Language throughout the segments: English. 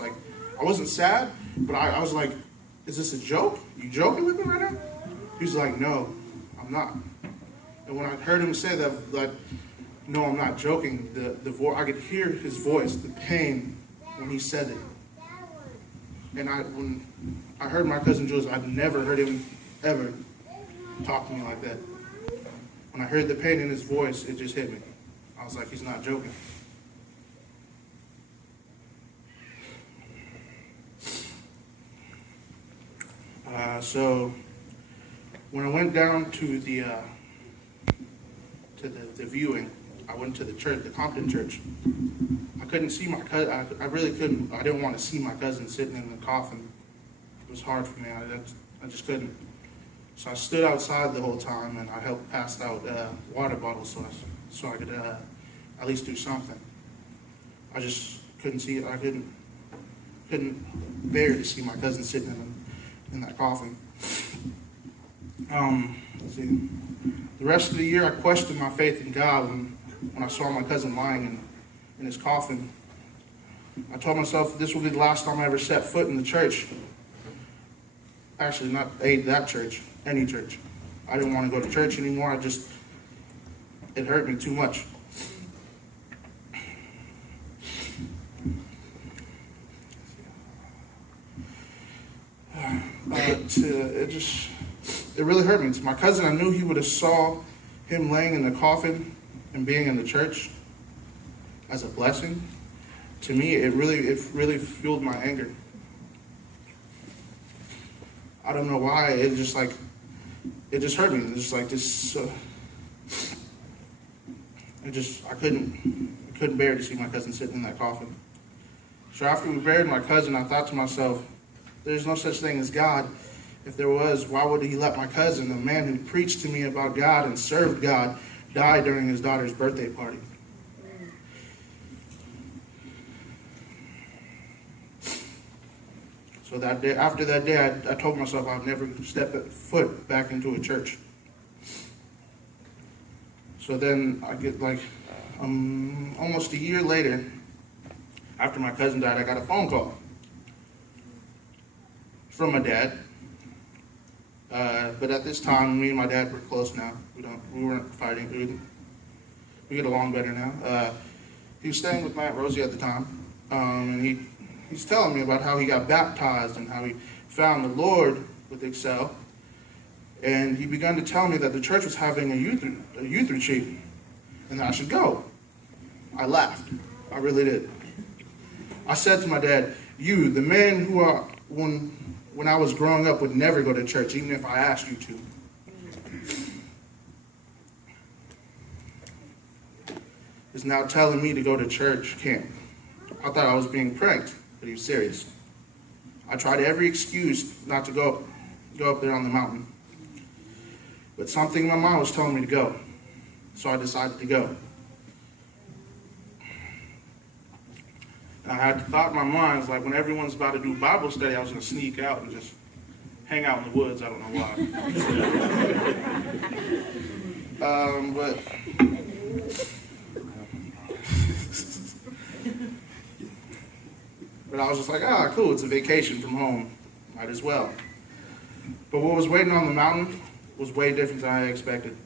like, I wasn't sad, but I was like, is this a joke? You joking with me right now? He's like, no, I'm not. And when I heard him say that, like, no, I'm not joking, the voice, I could hear his voice, the pain when he said it. And when I heard my cousin Jules, I've never heard him ever talk to me like that. When I heard the pain in his voice, it just hit me. I was like, he's not joking. So when I went down to the viewing, I went to the church, the Compton church. I couldn't see my cousin. I really couldn't. I didn't want to see my cousin sitting in the coffin. It was hard for me. I just couldn't. So I stood outside the whole time, and I helped pass out water bottles so I could at least do something. I just couldn't see it. I couldn't bear to see my cousin sitting in that coffin. Let's see. The rest of the year, I questioned my faith in God when I saw my cousin lying in his coffin. I told myself this will be the last time I ever set foot in the church. Actually, not that church, any church. I didn't want to go to church anymore. It hurt me too much. It really hurt me. To my cousin, I knew he would have saw him laying in the coffin and being in the church as a blessing. To me, it really fueled my anger. I don't know why. It just hurt me. It's just like this. I couldn't bear to see my cousin sitting in that coffin. So after we buried my cousin, I thought to myself, there's no such thing as God. If there was, why would he let my cousin, a man who preached to me about God and served God, die during his daughter's birthday party? So that day, after that day, I told myself I'd never step foot back into a church. So then I get almost a year later, after my cousin died, I got a phone call from my dad. But at this time, me and my dad were close now. We weren't fighting. We get along better now. He was staying with my Aunt Rosie at the time, and he's telling me about how he got baptized and how he found the Lord with Excel. And he began to tell me that the church was having a youth retreat and that I should go. I laughed. I really did. I said to my dad, "You, the man who when I was growing up would never go to church, even if I asked you to." Is now telling me to go to church camp. I thought I was being pranked, but he was serious. I tried every excuse not to go up there on the mountain. But something in my mind was telling me to go. So I decided to go. And I had the thought in my mind, it's like when everyone's about to do Bible study, I was going to sneak out and just hang out in the woods. I don't know why. But I was just like, cool, it's a vacation from home. Might as well. But what was waiting on the mountain was way different than I expected.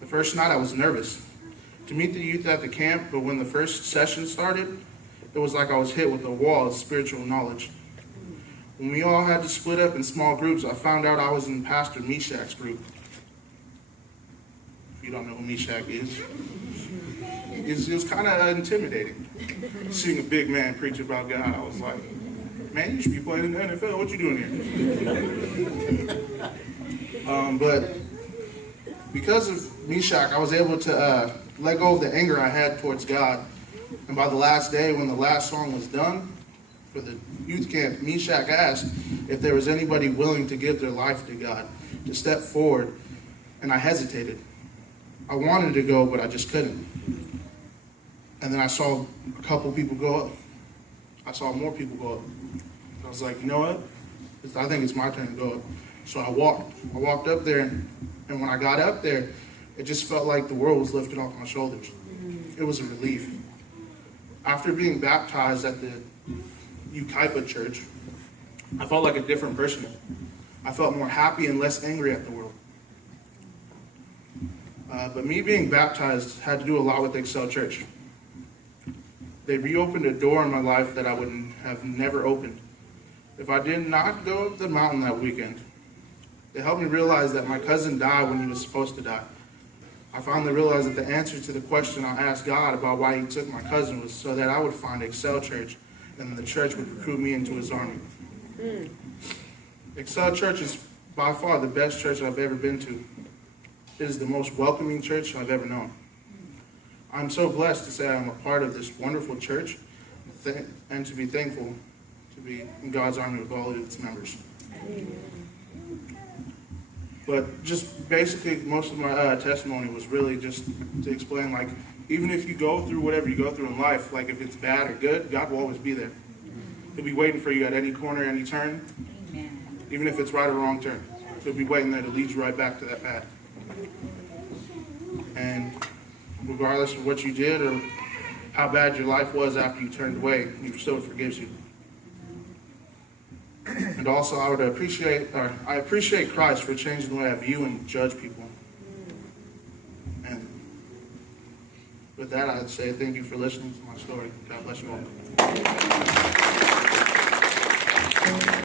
The first night I was nervous to meet the youth at the camp, but when the first session started, it was like I was hit with a wall of spiritual knowledge. When we all had to split up in small groups, I found out I was in Pastor Meshach's group. If you don't know who Meshach is, it was kind of intimidating. Seeing a big man preach about God, I was like, man, you should be playing in the NFL. What you doing here? But because of Meshach, I was able to let go of the anger I had towards God. And by the last day, when the last song was done for the youth camp, Meshach asked if there was anybody willing to give their life to God, to step forward. And I hesitated. I wanted to go, but I just couldn't. And then I saw a couple people go up. I saw more people go up. I was like, you know what? I think it's my turn to go up. So I walked up there, and when I got up there, it just felt like the world was lifted off my shoulders. It was a relief. After being baptized at Ukaipa church, I felt like a different person. I felt more happy and less angry at the world. But me being baptized had to do a lot with Excel Church. They reopened a door in my life that I would have never opened if I did not go up the mountain that weekend. They helped me realize that my cousin died when he was supposed to die. I finally realized that the answer to the question I asked God about why he took my cousin was so that I would find Excel Church and the church would recruit me into his army. Excel Church is by far the best church I've ever been to. It is the most welcoming church I've ever known. I'm so blessed to say I'm a part of this wonderful church and to be thankful to be in God's army with all of its members. But just basically, most of my testimony was really just to explain, like, even if you go through whatever you go through in life, like if it's bad or good, God will always be there. He'll be waiting for you at any corner, any turn, even if it's right or wrong turn. He'll be waiting there to lead you right back to that path. And regardless of what you did or how bad your life was after you turned away, he still forgives you. And also, I appreciate Christ for changing the way I view and judge people. And with that, I'd say thank you for listening to my story. God bless you all.